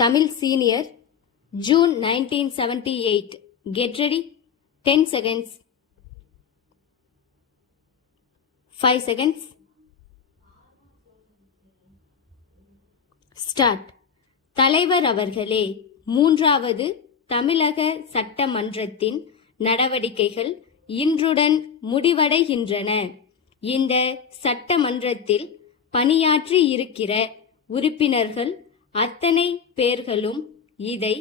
Tamil Senior, June 1978. Get ready. 10 seconds. 5 seconds. Start. தலைவர் அவர்களே, மூன்றாவது தமிழக சட்டமன்றத்தின் நடவடிக்கைகள் இன்றுடன் முடிவடைகின்றன. இந்த சட்டமன்றத்தில் பணியாற்றி இருக்கிற உறுப்பினர்கள் அத்தனை பேர்களும் இதை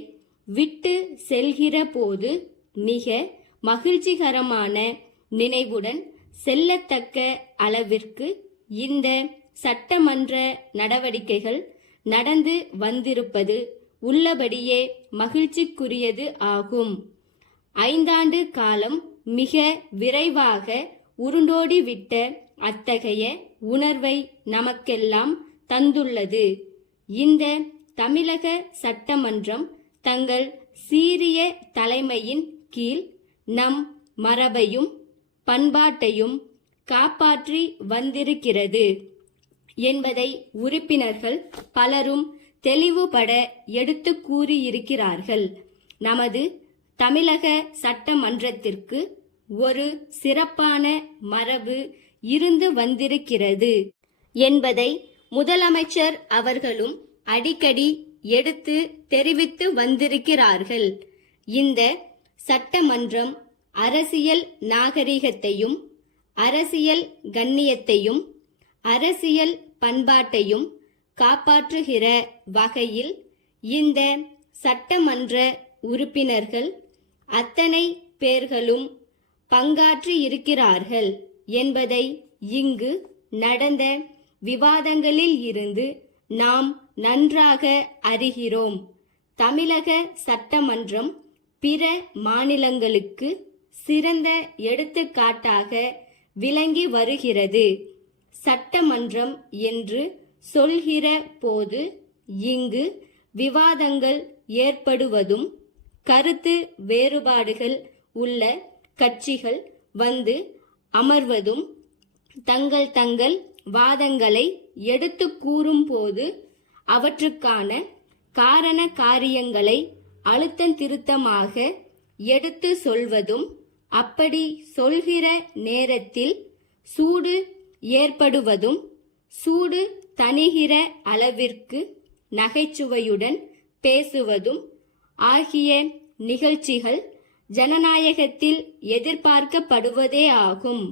விட்டு செல்கிற போது மிக மகிழ்ச்சிகரமான நினைவுடன் செல்லத்தக்க அளவிற்கு இந்த சட்டமன்ற நடவடிக்கைகள் நடந்து வந்திருப்பது உள்ளபடியே மகிழ்ச்சிக்குரியது ஆகும். 5 ஆண்டு காலம் மிக விரைவாக உருண்டோடிவிட்ட அத்தகைய உணர்வை நமக்கெல்லாம் தந்துள்ளது. இந்த தமிழக சட்டமன்றம் தங்கள் சீரிய தலைமையின் கீழ் நம் மரபையும் பண்பாட்டையும் காப்பாற்றி வந்திருக்கிறது என்பதை உறுப்பினர்கள் பலரும் தெளிவுபட எடுத்து கூறியிருக்கிறார்கள். நமது தமிழக சட்டமன்றத்திற்கு ஒரு சிறப்பான மரபு இருந்து வந்திருக்கிறது என்பதை முதலமைச்சர் அவர்களும் அடிக்கடி எடுத்து தெரிவித்து வந்திருக்கிறார்கள். இந்த சட்டமன்றம் அரசியல் நாகரிகத்தையும் அரசியல் கண்ணியத்தையும் அரசியல் பண்பாட்டையும் காப்பாற்றுகிற வகையில் இந்த சட்டமன்ற உறுப்பினர்கள் அத்தனை பேர்களும் பங்காற்றி இருக்கிறார்கள் என்பதை இங்கு நடந்த விவாதங்களில் இருந்து நாம் நன்றாக அறிகிறோம். தமிழக சட்டமன்றம் பிற மாநிலங்களுக்கு சிறந்த எடுத்துக்காட்டாக விளங்கி வருகிறது. சட்டமன்றம் என்று சொல்கிற போது இங்கு விவாதங்கள் ஏற்படுவதும் கருத்து வேறுபாடுகள் உள்ள கட்சிகள் வந்து அமர்வதும் தங்கள் வாதங்களை எடுத்து கூறும் போது அவற்றுக்கான காரண காரியங்களை அழுத்தந்திருத்தமாக எடுத்து சொல்வதும் அப்படி சொல்கிற நேரத்தில் சூடு ஏற்படுவதும் சூடு தணிகிற அளவிற்கு நகைச்சுவையுடன் பேசுவதும் ஆகிய நிகழ்ச்சிகள் ஜனநாயகத்தில் எதிர்பார்க்கப்படுவதே ஆகும்.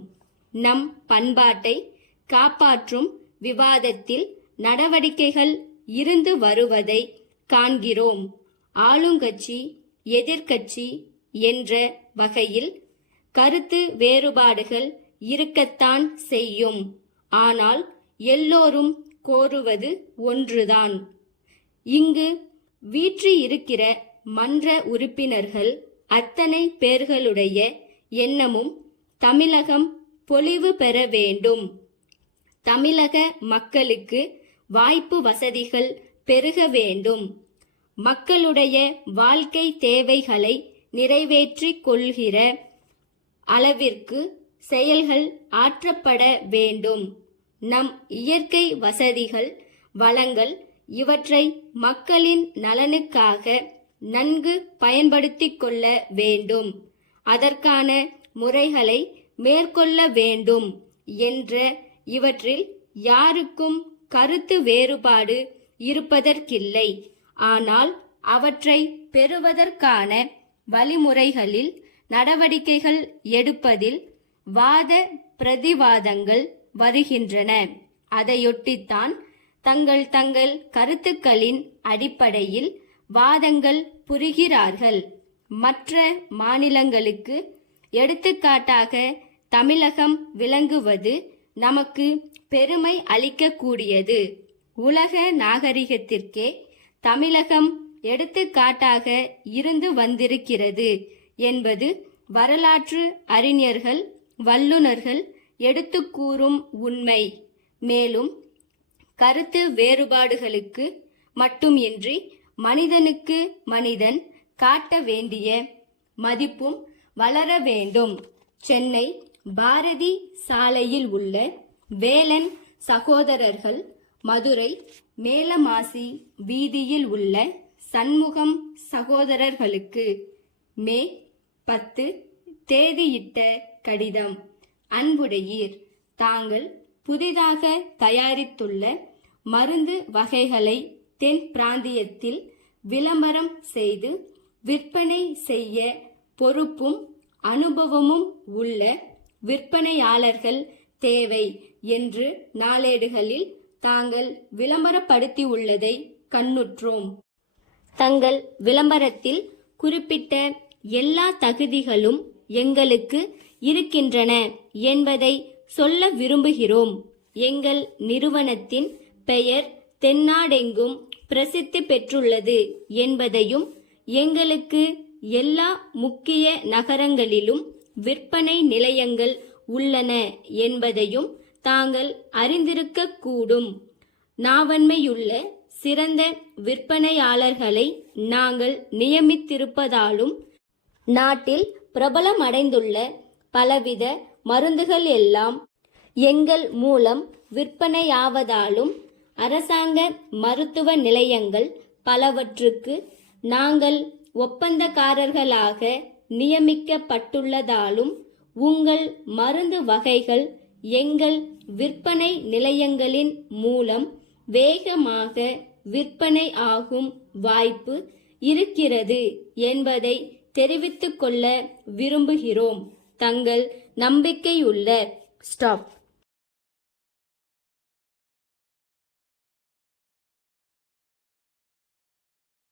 நம் பண்பாட்டை காப்பாற்றும் விவாதத்தில் நடவடிக்கைகள் இருந்து வருவதை காண்கிறோம். ஆளுங்கட்சி எதிர்க்கட்சி என்ற வகையில் கருத்து வேறுபாடுகள் இருக்கத்தான் செய்யும். ஆனால் எல்லோரும் கோருவது ஒன்றுதான். இங்கு வீற்றிருக்கிற மன்ற உறுப்பினர்கள் அத்தனை பேர்களுடைய எண்ணமும் தமிழகம் பொலிவு பெற வேண்டும். தமிழக மக்களுக்கு வாய்ப்பு வசதிகள் பெருக வேண்டும். மக்களுடைய வாழ்க்கை தேவைகளை நிறைவேற்றிக் கொள்கிற அளவிற்கு செயல்கள் ஆற்றப்பட வேண்டும். நம் இயற்கை வசதிகள் வளங்கள் இவற்றை மக்களின் நலனுக்காக நன்கு பயன்படுத்திக் கொள்ள வேண்டும். அதற்கான முறைகளை மேற்கொள்ள வேண்டும் என்ற இவற்றில் யாருக்கும் கருத்து வேறுபாடு இருப்பதற்கில்லை. ஆனால் அவற்றை பெறுவதற்கான வழிமுறைகளில் நடவடிக்கைகள் எடுப்பதில் வாத பிரதிவாதங்கள் வருகின்றன. அதையொட்டித்தான் தங்கள் கருத்துக்களின் அடிப்படையில் வாதங்கள் புரிகிறார்கள். மற்ற மாநிலங்களுக்கு எடுத்துக்காட்டாக தமிழகம் விளங்குவது நமக்கு பெருமை அளிக்கக்கூடியது. உலக நாகரிகத்திற்கே தமிழகம் எடுத்துக்காட்டாக இருந்து வந்திருக்கிறது என்பது வரலாற்று அறிஞர்கள் வல்லுநர்கள் எடுத்து கூறும் உண்மை. மேலும் கருத்து வேறுபாடுகளுக்கு மட்டுமின்றி மனிதனுக்கு மனிதன் காட்ட வேண்டிய மதிப்பும் வளர வேண்டும். சென்னை பாரதி சாலையில் உள்ள வேலன் சகோதரர்கள், மதுரை மேலமாசி வீதியில் உள்ள சண்முகம் சகோதரர்களுக்கு மே 10 தேதியிட்ட கடிதம். அன்புடையீர், தாங்கள் புதிதாக தயாரித்துள்ள மருந்து வகைகளை தென் பிராந்தியத்தில் விளம்பரம் செய்து விற்பனை செய்ய பொறுப்பும் அனுபவமும் உள்ள விற்பனையாளர்கள் தேவை என்று நாளேடுகளில் தாங்கள் விளம்பரப்படுத்தியுள்ளதை கண்ணுற்றோம். தங்கள் விளம்பரத்தில் குறிப்பிட்ட எல்லா தகுதிகளும் எங்களுக்கு இருக்கின்றன என்பதை சொல்ல விரும்புகிறோம். எங்கள் நிறுவனத்தின் பெயர் தென்னாடெங்கும் பிரசித்தி பெற்றுள்ளது என்பதையும், எங்களுக்கு எல்லா முக்கிய நகரங்களிலும் விற்பனை நிலையங்கள் உள்ளன என்பதையும் தாங்கள் அறிந்திருக்கக்கூடும். நாவன்மையுள்ள சிறந்த விற்பனையாளர்களை நாங்கள் நியமித்திருப்பதாலும், நாட்டில் பிரபலமடைந்துள்ள பலவித மருந்துகள் எல்லாம் எங்கள் மூலம் விற்பனையாவதாலும், அரசாங்க மருத்துவ நிலையங்கள் பலவற்றுக்கு நாங்கள் ஒப்பந்தக்காரர்களாக நியமிக்கப்பட்டுள்ளதாலும், உங்கள் மருந்து வகைகள் எங்கள் விற்பனை நிலையங்களின் மூலம் வேகமாக விற்பனை ஆகும் வாய்ப்பு இருக்கிறது என்பதை தெரிவித்துக் கொள்ள விரும்புகிறோம். தங்கள் நம்பிக்கையுள்ள ஸ்டாப்.